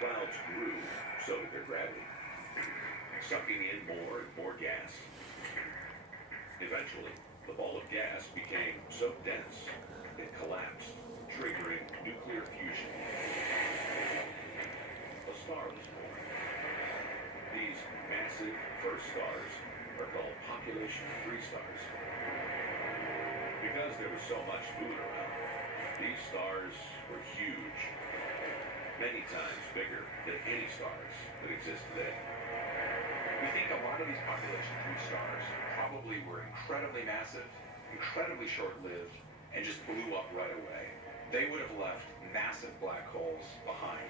clouds grew, so did their gravity, sucking in more and more gas. Eventually, the ball of gas became so dense it collapsed, triggering nuclear fusion. A star was born. These massive first stars are called population-free stars. Because there was so much food around, these stars were huge, many times bigger than any stars that exist today. We think a lot of these population-free stars probably were incredibly massive, incredibly short-lived, and just blew up right away. They would have left massive black holes behind.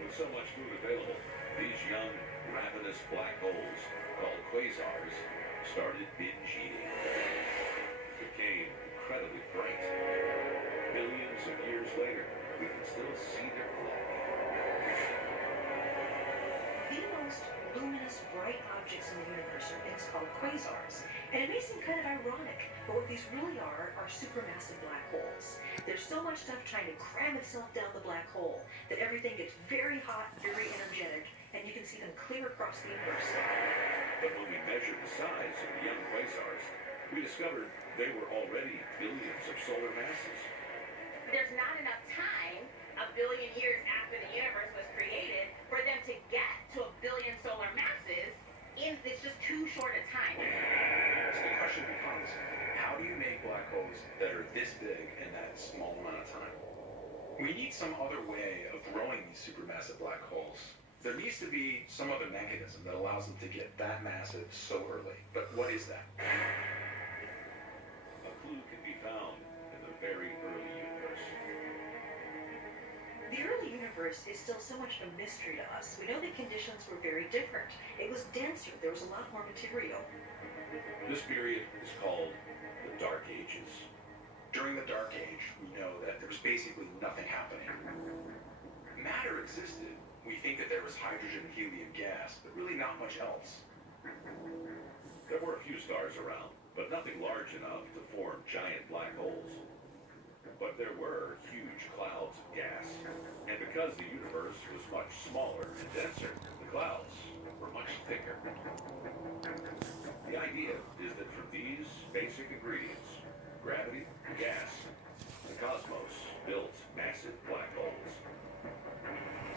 With so much food available, these young, ravenous black holes, called quasars, started binge eating. Became incredibly bright. Billions of years later, we can still see their glow. The most luminous, bright objects in the universe are things called quasars. And it may seem kind of ironic, but what these really are supermassive black holes. There's so much stuff trying to cram itself down the black hole that everything gets very hot, very energetic, and you can see them clear across the universe. But when we measured the size of the young quasars, we discovered they were already billions of solar masses. There's not enough time, a billion years after the universe was created, for them to get to a billion solar masses in this just too short a time. So the question becomes, how do you make black holes that are this big in that small amount of time? We need some other way of growing these supermassive black holes. There needs to be some other mechanism that allows them to get that massive so early. But what is that? A clue can be found in the very early universe. The early universe is still so much of a mystery to us. We know the conditions were very different. It was denser. There was a lot more material. This period is called the Dark Ages. During the Dark Age, we know that there was basically nothing happening. Matter existed. We think that there was hydrogen and helium gas, but really not much else. There were a few stars around, but nothing large enough to form giant black holes. But there were huge clouds of gas. And because the universe was much smaller and denser, the clouds were much thicker. The idea is that from these basic ingredients, gravity, gas, the cosmos built massive black holes.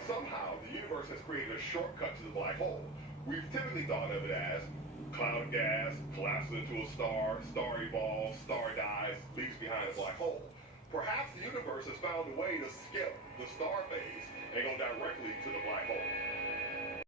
Somehow, the universe has created a shortcut to the black hole. We've typically thought of it as cloud of gas collapses into a star, star evolves, star dies, leaves behind a black hole. Perhaps the universe has found a way to skip the star phase and go directly to the black hole.